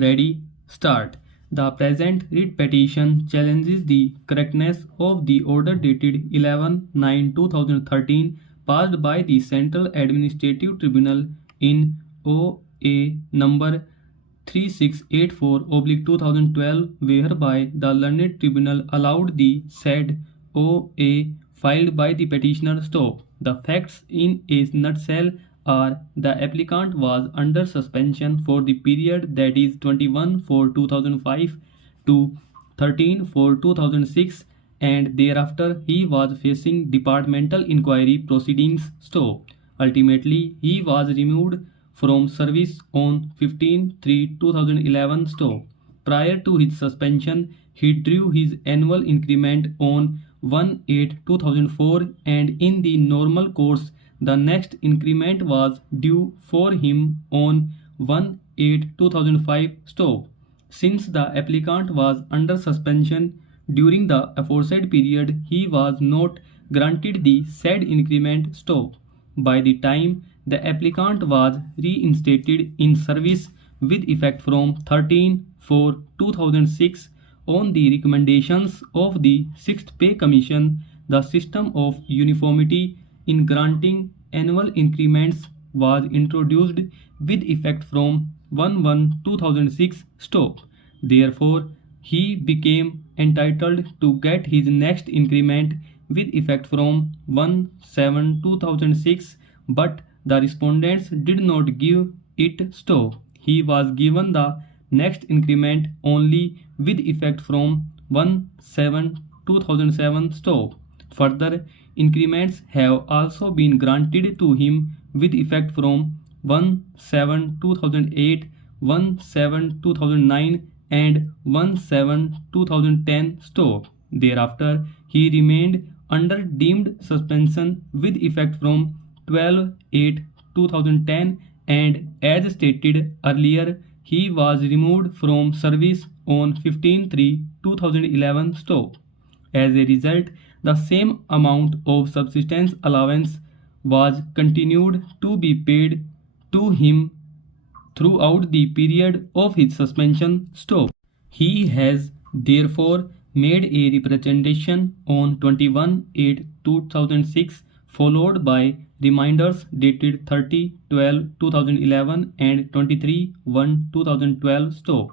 Ready? Start. The present writ petition challenges the correctness of the order dated 11/9/2013 passed by the Central Administrative Tribunal in OA number 3684/2012, whereby the learned tribunal allowed the said OA filed by the petitioner stop. The facts in a nutshell are: the applicant was under suspension for the period that is 21/4/2005 to 13/4/2006, and thereafter he was facing departmental inquiry proceedings stop. Ultimately, he was removed from service on 15/3/2011 stop. Prior to his suspension, he drew his annual increment on 1/8/2004, and in the normal course the next increment was due for him on 1/8/2005 stop. Since the applicant was under suspension during the aforesaid period, he was not granted the said increment stop. By the time the applicant was reinstated in service with effect from 13/4/2006 on the recommendations of the 6th Pay Commission, the system of uniformity in granting annual increments was introduced with effect from 1/1/2006 stop. Therefore, he became entitled to get his next increment with effect from 1/7/2006, but the respondents did not give it stop. He was given the next increment only with effect from 1/7/2007 stop. Further increments have also been granted to him with effect from 1/7/2008, 1/7/2009 and 1/7/2010 stop. Thereafter, he remained under deemed suspension with effect from 12/8/2010, and as stated earlier, he was removed from service on 15/3/2011 stop. As a result, the same amount of subsistence allowance was continued to be paid to him throughout the period of his suspension stop. He has therefore made a representation on 21/8/2006, followed by reminders dated 30/12/2011 and 23/1/2012 stop.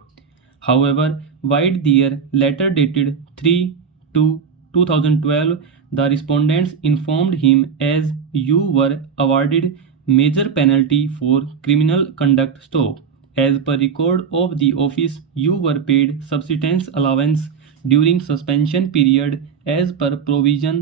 However, while their letter dated 3/2/2012, the respondents informed him as you were awarded major penalty for criminal conduct stop. As per record of the office, you were paid subsistence allowance during suspension period as per provision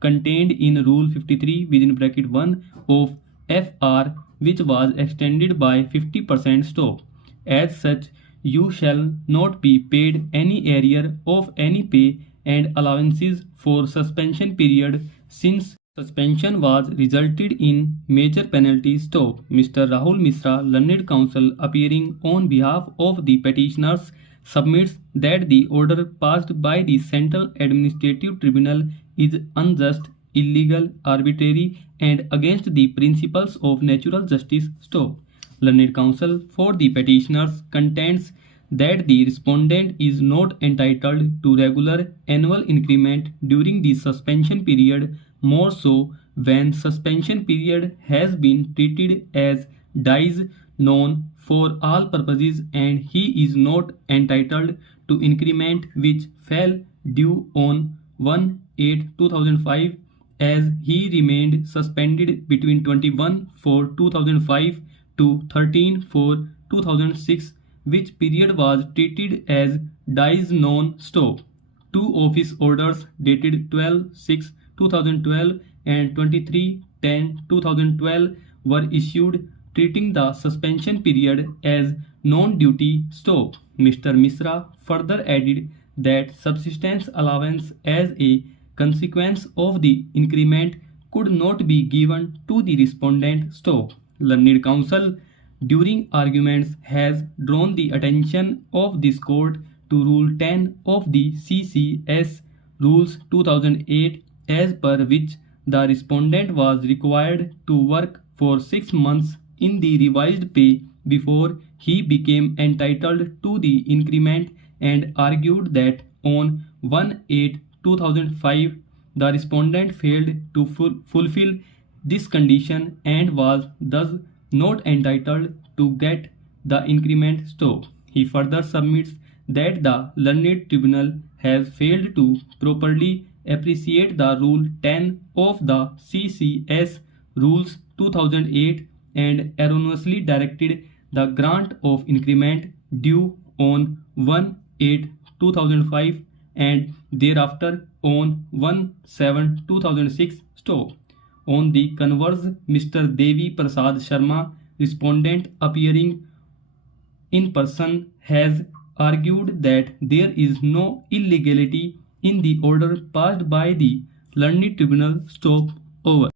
contained in Rule 53(1) of FR, which was extended by 50% stop. As such, you shall not be paid any arrear of any pay and allowances for suspension period, since suspension was resulted in major penalty stop. Mr. Rahul Misra, learned counsel, appearing on behalf of the petitioners, submits that the order passed by the Central Administrative Tribunal is unjust, illegal, arbitrary, and against the principles of natural justice stop. Learned counsel for the petitioners contends that the respondent is not entitled to regular annual increment during the suspension period, more so when suspension period has been treated as dies non for all purposes, and he is not entitled to increment which fell due on 1/8/2005, as he remained suspended between 21/4/2005 to 13/4/2006, which period was treated as dies non stop. Two office orders dated 12/6/2012 and 23/10/2012 were issued treating the suspension period as non-duty stop. Mr. Misra further added that subsistence allowance as a consequence of the increment could not be given to the respondent stop. Learned counsel, during arguments, has drawn the attention of this court to Rule 10 of the CCS Rules 2008, as per which the respondent was required to work for 6 months in the revised pay before he became entitled to the increment and argued that on 1/8/2005 the respondent failed to fulfill this condition and was thus not entitled to get the increment stop. He further submits that the learned tribunal has failed to properly appreciate the Rule 10 of the CCS Rules 2008 and erroneously directed the grant of increment due on 1/8/2005 and thereafter on 1/7/2006 stop. On the converse, Mr. Devi Prasad Sharma, respondent appearing in person, has argued that there is no illegality in the order passed by the learned tribunal. Stop over.